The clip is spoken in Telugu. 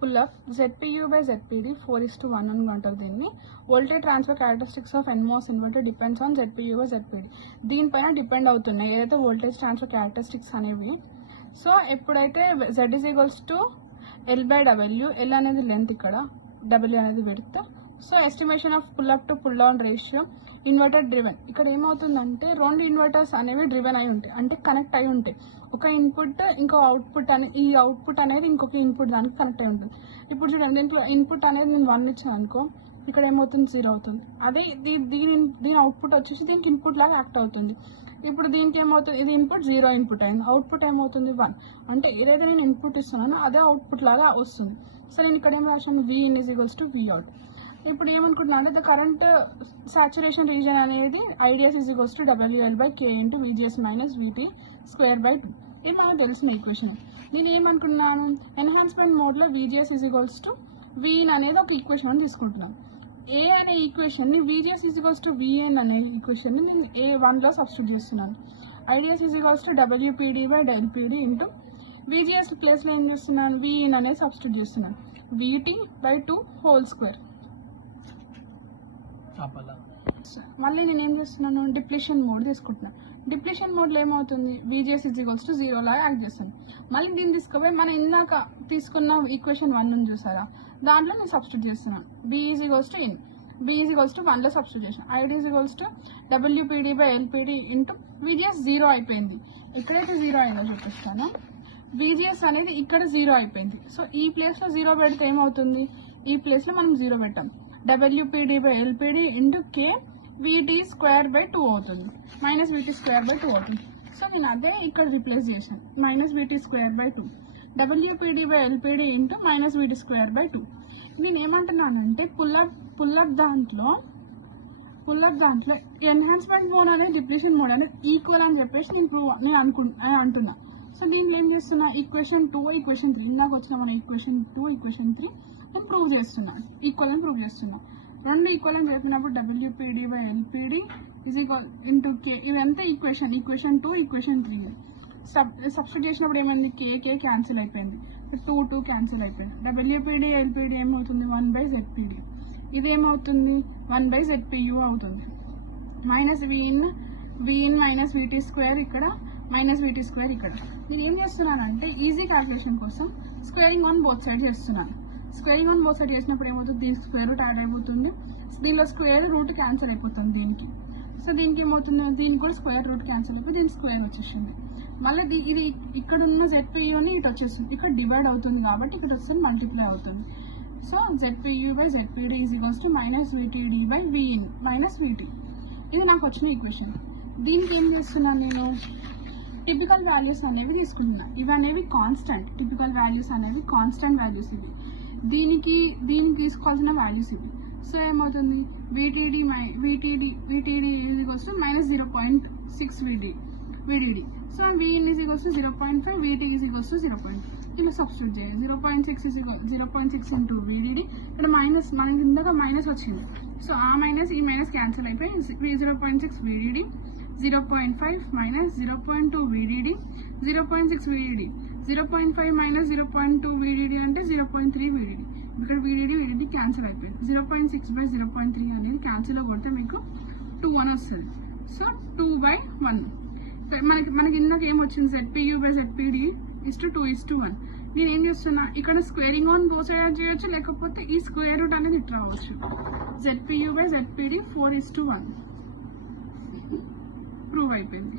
pull-up ZPU by ZPD 4:1 అని అంటారు దీన్ని. Voltage transfer characteristics of NMOS inverter depends on ZPU by ZPD. దీనిపైన డిపెండ్ అవుతున్నాయి ఏదైతే వోల్టేజ్ ట్రాన్స్ఫర్ క్యారెక్టరిస్టిక్స్ అనేవి. సో ఎప్పుడైతే Z is equals to L by W, L అనేది లెంత్, ఇక్కడ W అనేది width. So estimation of pull up to pull down ratio inverter driven. ఇక్కడ ఏమవుతుందంటే రెండు ఇన్వర్టర్స్ అనేవి డ్రివెన్ అయి ఉంటాయి, అంటే కనెక్ట్ అయి ఉంటాయి. ఒక ఇన్పుట్ ఇంకో అవుట్పుట్ ఈ అవుట్పుట్ అనేది ఇంకొక ఇన్పుట్ దానికి కనెక్ట్ అయి ఉంటుంది. ఇప్పుడు చూడండి, దీంట్లో ఇన్పుట్ అనేది నేను 1 ఇచ్చాను అనుకో, ఇక్కడ ఏమవుతుంది 0 అవుతుంది. అదే దీని అవుట్పుట్ వచ్చేసి దీనికి ఇన్పుట్ లాగా యాక్ట్ అవుతుంది. ఇప్పుడు దీనికి ఏమవుతుంది, ఇది ఇన్పుట్ 0 ఇన్పుట్ అయింది, అవుట్పుట్ ఏమవుతుంది 1. అంటే ఏదైతే నేను ఇన్పుట్ ఇస్తున్నానో అదే అవుట్పుట్ లాగా వస్తుంది. సో నేను ఇక్కడ ఏం రాశాను, Vin is equals to Vout. ఇప్పుడు ఏమనుకుంటున్నా అంటే ద కరెంట్ సాచురేషన్ రీజన్ అనేది IDS is equals to WL by K into VGS minus VT square by 2. ఇది మనకు తెలిసిన ఈక్వేషన్. నేను ఏమనుకున్నాను, ఎన్హాన్స్మెంట్ మోడ్లో VGS is equals to Vin అనేది ఒక ఈక్వేషన్ అని తీసుకుంటున్నాను. A అనే ఈక్వేషన్ని VGS is equals to Vn అనే ఈక్వేషన్ని నేను A1లో సబ్స్టిట్యూట్ చేస్తున్నాను. IDS is equals to WPD by LPD into VGS ప్లేస్లో ఏం చేస్తున్నాను, Vin అనేది సబ్స్టిట్యూట్ చేస్తున్నాను. VT by 2 whole square. మళ్ళీ నేను ఏం చేస్తున్నాను, డిప్లీషన్ మోడ్ తీసుకుంటున్నాను. డిప్లీషన్ మోడ్లో ఏమవుతుంది, VGS is equals to 0 లాగా యాక్ట్ చేస్తాను. మళ్ళీ దీన్ని తీసుకుపోయి మనం ఇందాక తీసుకున్న ఈక్వేషన్ 1 ఉంది చూసారా, దాంట్లో నేను సబ్స్టిట్యూట్ చేస్తున్నాను. B is equals to N, B is equals to 1లో సబ్స్టిట్యూట్ చేసాను. ID is equals to WPD by LPD into VGS 0 అయిపోయింది. ఎక్కడైతే 0 అయిందో చూపిస్తాను, VGS అనేది ఇక్కడ 0 అయిపోయింది. సో ఈ ప్లేస్లో 0 పెడితే ఏమవుతుంది, ఈ ప్లేస్లో మనం 0 పెట్టాం. WPD by LPD into K VT square by 2 అవుతుంది, మైనస్ VT square by 2 అవుతుంది. సో నేను అదే ఇక్కడ రిప్లేస్ చేశాను, minus VT square by 2 WPD by LPD into minus VT square by 2. నేను ఏమంటున్నానంటే పుల్అప్ దాంట్లో ఎన్హాన్స్మెంట్ మోడ్ అనేది డిప్లీషన్ మోడ్ అనేది ఈక్వల్ అని చెప్పేసి నేను అంటున్నా. సో దీంట్లో ఏం చేస్తున్నా, ఈక్వేషన్ 2 ఈక్వేషన్ 3 ఇందాక వచ్చిన మన ఈక్వేషన్ 2 ఈక్వేషన్ 3 నేను ప్రూవ్ చేస్తున్నాను, ఈక్వల్ అని ప్రూవ్ చేస్తున్నాను. రెండు ఈక్వల్ అని చెప్పినప్పుడు WPD by LPD is equal into K, ఇదంతా ఈక్వేషన్ 2 ఈక్వేషన్ 3 సబ్స్టిట్యూట్ చేసినప్పుడు ఏమైంది, K క్యాన్సిల్ అయిపోయింది, 2 క్యాన్సిల్ అయిపోయింది. WPD LPD ఏమవుతుంది, 1/ZPD. ఇది ఏమవుతుంది, 1/ZPU అవుతుంది. Minus Vin minus VT square ఇక్కడ, మైనస్ VT స్క్వేర్ ఇక్కడ. నేను ఏం చేస్తున్నానంటే ఈజీ క్యాల్కులేషన్ కోసం స్క్వేరింగ్ ఆన్ బోత్ సైడ్ చేస్తున్నాను. స్క్వేరింగ్ ఆన్ బోత్ సైడ్ చేసినప్పుడు ఏమవుతుంది, దీనికి స్క్వేర్ రూట్ యాడ్ అయిపోతుంది, దీనిలో స్క్వేర్ రూట్ క్యాన్సిల్ అయిపోతుంది దీనికి. సో దీనికి ఏమవుతుంది, దీనికి కూడా స్క్వేర్ రూట్ క్యాన్సిల్ అయిపోయి దీనికి స్క్వేర్ వచ్చేసింది. మళ్ళీ ఇది ఇక్కడ ఉన్న ZPUని ఇటు వచ్చేస్తుంది, ఇక్కడ డివైడ్ అవుతుంది కాబట్టి ఇక్కడ వస్తుంది మల్టిప్లై అవుతుంది. So ZPU by ZPD is equals to minus VTD by Vin minus VT. ఇది నాకు వచ్చిన ఈక్వేషన్. దీనికి ఏం చేస్తున్నాను, నేను టిపికల్ వాల్యూస్ అనేవి తీసుకుంటున్నాను. ఇవి అనేవి కాన్స్టెంట్, టిపికల్ వాల్యూస్ అనేవి కాన్స్టెంట్ వాల్యూస్ ఇవి. దీనికి తీసుకోవాల్సిన వాల్యూస్ ఇవి. సో ఏమవుతుంది, VTD is equals to minus 0.6 VDD. So Vin is equals to 0.5, VT is equals to 0.2. ఇలా సబ్స్టిట్యూట్ చేయాలి. 0.6 ఇంటూ VDD. ఇక్కడ మైనస్, మనకి ఇందాక మైనస్ వచ్చింది, సో ఆ మైనస్ ఈ మైనస్ క్యాన్సిల్ అయిపోయి 0.6 VDD, 0.5 minus 0.2 VDD, 0.6 VDD, 0.5 minus 0.2 VDD అంటే 0.3 VDD. ఇక్కడ VDD క్యాన్సిల్ అయిపోయింది. 0.6 by 0.3 అనేది క్యాన్సిల్లో కొడితే మీకు 2 అని వస్తుంది. సో 2/1. మనకి ఇందాక ఏమొచ్చింది, ZPU by ZPD is to 2:1. నేను ఏం చేస్తున్నా, ఇక్కడ స్క్వేరింగ్ ఆన్ బోత్ సైడ్ చేయొచ్చు, లేకపోతే ఈ స్క్వేర్ రూట్ అనేది ఇట్లా రావచ్చు. ZPU by ZPD 4:1 ప్రూవ్ అయిపోయింది.